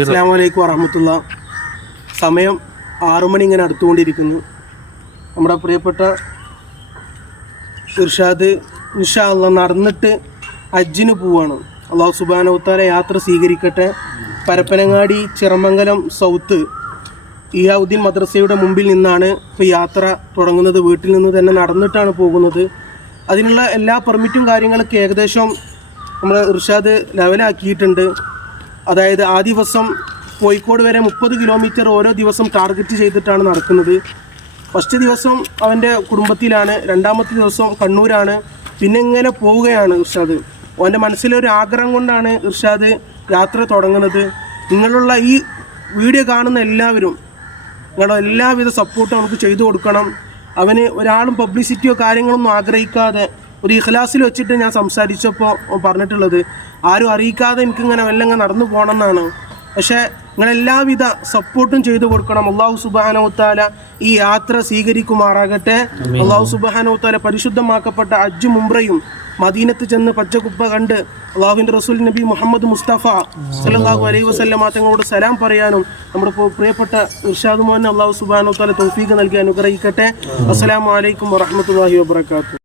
അസ്സലാമു അലൈക്കും വറഹ്മത്തുള്ളാ. സമയം 6 മണി ഇങ്ങനെ അടുത്തുകൊണ്ടിരിക്കുന്നു. നമ്മുടെ പ്രിയപ്പെട്ട ഇർഷാദ് ഇൻഷാ അല്ലാഹ് നടന്നിട്ട് ഹജ്ജിന് പോവാണ്. അല്ലാഹു സുബ്ഹാനഹു വ തആല യാത്ര സ്വീകരിക്കട്ടെ. പരപ്പനങ്ങാടി ചിറമംഗലം സൗത്ത് ഇയാവുദ്ദീൻ മദ്രസയുടെ മുമ്പിൽ നിന്നാണ് ഇപ്പോൾ യാത്ര തുടങ്ങുന്നത്. വീട്ടിൽ നിന്ന് തന്നെ നടന്നിട്ടാണ് പോകുന്നത്. അതിനുള്ള എല്ലാ പെർമിറ്റും കാര്യങ്ങളൊക്കെ ഏകദേശം നമ്മൾ ഇർഷാദ് ലെവലാക്കിയിട്ടുണ്ട്. അതായത് ആ ദിവസം കോഴിക്കോട് വരെ 30 കിലോമീറ്റർ ഓരോ ദിവസം ടാർഗറ്റ് ചെയ്തിട്ടാണ് നടക്കുന്നത്. ഫസ്റ്റ് ദിവസം അവൻ്റെ കുടുംബത്തിലാണ്, രണ്ടാമത്തെ ദിവസം കണ്ണൂരാണ്, പിന്നെ ഇങ്ങനെ പോവുകയാണ് ഇർഷാദ്. അവൻ്റെ മനസ്സിലൊരു ആഗ്രഹം കൊണ്ടാണ് ഇർഷാദ് യാത്ര തുടങ്ങുന്നത്. നിങ്ങളുള്ള ഈ വീഡിയോ കാണുന്ന എല്ലാവരും നിങ്ങളുടെ എല്ലാവിധ സപ്പോർട്ടും നമുക്ക് ചെയ്തു കൊടുക്കണം. അവന് ഒരാളും പബ്ലിസിറ്റിയോ കാര്യങ്ങളൊന്നും ആഗ്രഹിക്കാതെ ഒരു ഇഖ്ലാസിൽ വെച്ചിട്ട് ഞാൻ സംസാരിച്ചപ്പോൾ പറഞ്ഞിട്ടുള്ളത്, ആരും അറിയിക്കാതെ എനിക്കിങ്ങനെ വല്ലങ്ങ് നടന്നു പോകണം എന്നാണ്. പക്ഷേ നിങ്ങളെല്ലാവിധ സപ്പോർട്ടും ചെയ്തു കൊടുക്കണം. അല്ലാഹു സുബ്ഹാനഹു വ തആല ഈ യാത്ര സ്വീകരിക്കുമാറാകട്ടെ. അല്ലാഹു സുബ്ഹാനഹു വ തആല പരിശുദ്ധമാക്കപ്പെട്ട ഹജ്ജും ഉംറയും മദീനത്ത് ചെന്ന് പച്ചക്കുപ്പ കണ്ട് അള്ളാഹുവിൻ്റെ റസൂൽ നബി മുഹമ്മദ് മുസ്തഫ സല്ലല്ലാഹു അലൈഹി വസല്ലമ തങ്ങളോട് സലാം പറയാനും നമ്മുടെ പ്രിയപ്പെട്ട ഇർഷാദ് മോഹൻ അല്ലാഹു സുബ്ഹാനഹു വ തആല തൗഫീഖ് നൽകി അനുഗ്രഹിക്കട്ടെ. അസ്സലാമു അലൈക്കും വറഹ്മത്തുള്ളാഹി വബറകാതുഹു.